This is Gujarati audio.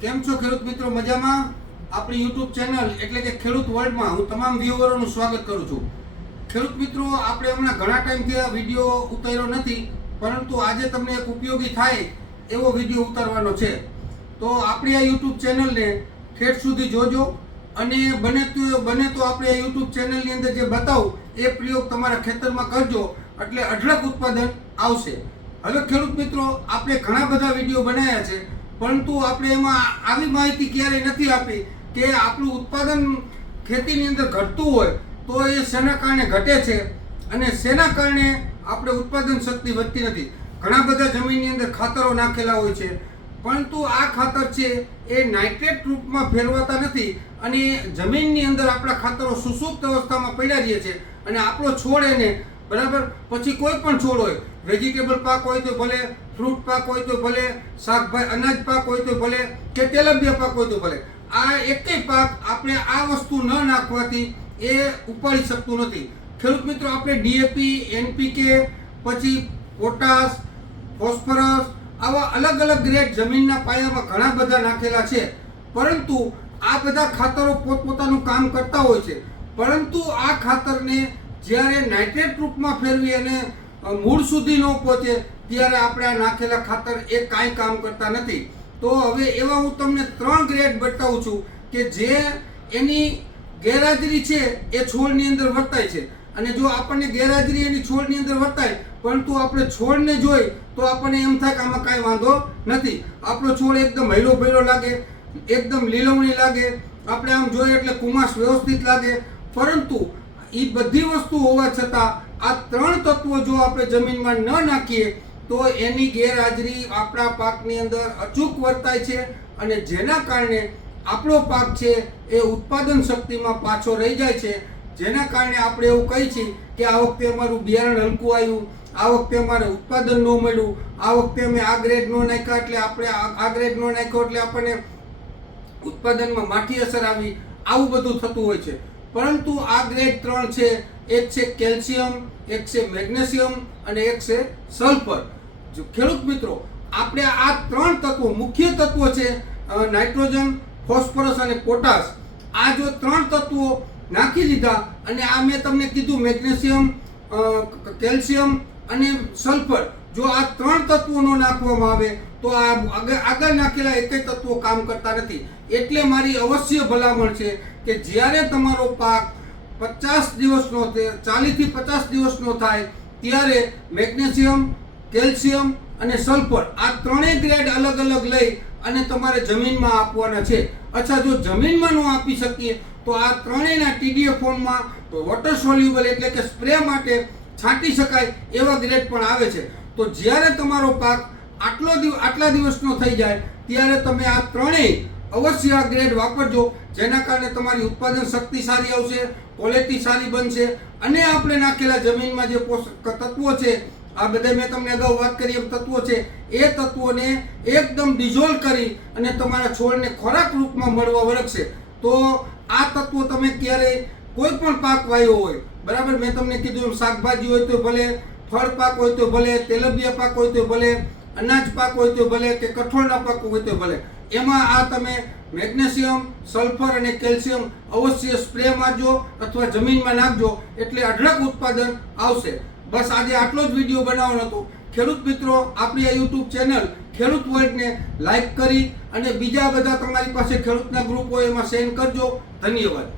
કેમ છો ખેડૂત મિત્રો? મજામાં? આપણી યુટ્યુબ ચેનલ એટલે કે ખેડૂત વર્લ્ડમાં હું તમામ વ્યુઅરોનું સ્વાગત કરું છું. ખેડૂત મિત્રો, આપણે હમણાં ઘણા ટાઈમથી આ વિડીયો ઉતાર્યો નથી, પરંતુ આજે તમને એક ઉપયોગી થાય એવો વિડીયો ઉતારવાનો છે. તો આપણી આ યુટ્યુબ ચેનલને ઠેઠ સુધી જોજો અને બને તો આપણે આ યુટ્યુબ ચેનલની અંદર જે બતાવું એ પ્રયોગ તમારા ખેતરમાં કરજો, એટલે અઢળક ઉત્પાદન આવશે. હવે ખેડૂત મિત્રો, આપણે ઘણા બધા વિડીયો બનાવ્યા છે, પરંતુ આપણે એમાં આવી માહિતી ક્યારેય નથી આપી કે આપણું ઉત્પાદન ખેતીની અંદર ઘટતું હોય તો એ શેના કારણે ઘટે છે અને શેના કારણે આપણે ઉત્પાદન શક્તિ વધતી નથી. ઘણા બધા જમીનની અંદર ખાતરો નાખેલા હોય છે, પરંતુ આ ખાતર છે એ નાઇટ્રેટ રૂપમાં ફેરવાતા નથી અને જમીનની અંદર આપણા ખાતરો સુસુપ્ત અવસ્થામાં પડ્યા રહે છે અને આપણો છોડ એને બરાબર પછી કોઈ પણ છોડ હોય, વેજીટેબલ પાક હોય તો ભલે, ફ્રૂટ પાક હોય તો ભલે, શાકભાજી અનાજ પાક હોય તો ભલે કે તેલબિયા પાક હોય તો ભલે, આ એકેય પાક આપણે આ વસ્તુ ન નાખવાથી એ ઉપાડી શકતું નથી. ખેડૂત મિત્રો, આપણે ડીએપી, એનપીકે, પછી પોટાશ, ફોસ્ફરસ આવા અલગ અલગ ગ્રેડ જમીનના પાયામાં ઘણા બધા નાખેલા છે, પરંતુ આ બધા ખાતરો પોતપોતાનું કામ કરતા હોય છે. પરંતુ આ ખાતરને જ્યારે નાઇટ્રેટ રૂપમાં ફેરવી અને મૂળ સુધી ન પહોંચે ત્યારે આપણે આ નાખેલા ખાતર એ કાંઈ કામ કરતા નથી. તો હવે એવા હું તમને 3 ગ્રેડ બતાવું છું કે જે એની ગેરહાજરી છે એ છોડની અંદર વર્તાય છે. અને જો આપણને ગેરહાજરી એની છોડની અંદર વર્તાય પરંતુ આપણે છોડને જોઈ તો આપણને એમ થાય કે આમાં કાંઈ વાંધો નથી, આપણો છોડ એકદમ હૈલો ભૈલો લાગે, એકદમ લીલવણી લાગે, આપણે આમ જોઈએ એટલે કુમાસ વ્યવસ્થિત લાગે. પરંતુ એ બધી વસ્તુ હોવા છતાં આ 3 તત્વો જો આપણે જમીનમાં ન નાખીએ તો એની ગેરહાજરી આપણા પાકની અંદર અચૂક વર્તાય છે અને જેના કારણે આપણો પાક છે એ ઉત્પાદન શક્તિમાં પાછો રહી જાય છે. જેના કારણે આપણે એવું કહી છીએ કે આ વખતે અમારું બિયારણ હલકું આવ્યું, આ વખતે અમારે ઉત્પાદન ન મળ્યું, આ વખતે અમે આ ગ્રેડ ન નાખ્યા એટલે આપણે આ ગ્રેડ ન નાખ્યો એટલે આપણને ઉત્પાદનમાં માઠી અસર આવી, આવું બધું થતું હોય છે. પરંતુ આ ગ્રેડ 3 છે, એક છે કેલ્શિયમ, એક છે મેગ્નેશિયમ અને એક છે સલ્ફર. જો ખેડૂત મિત્રો, આપણે આ 3 તત્વો મુખ્ય તત્વો છે નાઇટ્રોજન, ફોસ્ફરસ અને પોટાશ. આ જો 3 તત્વો નાખી દીધા અને આ મેં તમને કીધું મેગ્નેશિયમ, કેલ્શિયમ અને સલ્ફર, જો આ 3 તત્વો ન નાખવામાં આવે તો આ આગળ નાખેલા એકેય તત્વો કામ કરતા નથી. એટલે મારી અવશ્ય ભલામણ છે કે જ્યારે તમારો પાક 50 દિવસનો 40 થી 50 દિવસનો થાય ત્યારે મેગ્નેશિયમ, કેલ્શિયમ અને સલ્ફર આ 3 ગ્રેડ અલગ અલગ લઈ અને તમારે જમીનમાં આપવાના છે. અચ્છા, જો જમીનમાં ન આપી શકીએ તો આ 3ના ટીડીએફ ફોર્મમાં વોટર સોલ્યુબલ એટલે કે સ્પ્રે માટે છાંટી શકાય એવા ગ્રેડ પણ આવે છે. તો જ્યારે તમારો પાક આટલા દિવસનો થઈ જાય ત્યારે તમે આ 3 અવશ્ય આ ગ્રેડ વાપરજો, જેના કારણે તમારી ઉત્પાદન શક્તિ સારી આવશે, ક્વોલિટી સારી બનશે અને આપણે નાખેલા જમીનમાં જે પોષક તત્વો છે, આ બધા મેં તમને અગાઉ વાત કરી એમ તત્વો છે, એ તત્વોને એકદમ ડિઝોલ્વ કરી અને તમારા છોડને ખોરાક રૂપમાં મળવા વળગશે. તો આ તત્વો તમે ક્યારેય કોઈ પણ પાક વાવ્યો હોય, બરાબર, મેં તમને કીધું એમ શાકભાજી હોય તો ભલે, ફળ પાક હોય તો ભલે, તેલબિયા પાક હોય તો ભલે, અનાજ પાક હોય તો ભલે કે કઠોળના પાક હોય તો ભલે, એમાં આ તમે મેગ્નેશિયમ, સલ્ફર અને કેલ્શિયમ અવશ્ય સ્પ્રે મારજો અથવા જમીનમાં નાખજો, એટલે અઢળક ઉત્પાદન આવશે. બસ આજે આટલો જ વિડીયો બનાવવાનો હતો. ખેડૂત મિત્રો, આપણી આ યુટ્યુબ ચેનલ ખેડૂત વર્લ્ડને લાઈક કરી અને બીજા બધા તમારી પાસે ખેડૂતના ગ્રુપ હોય એમાં સેન્ડ કરજો. ધન્યવાદ.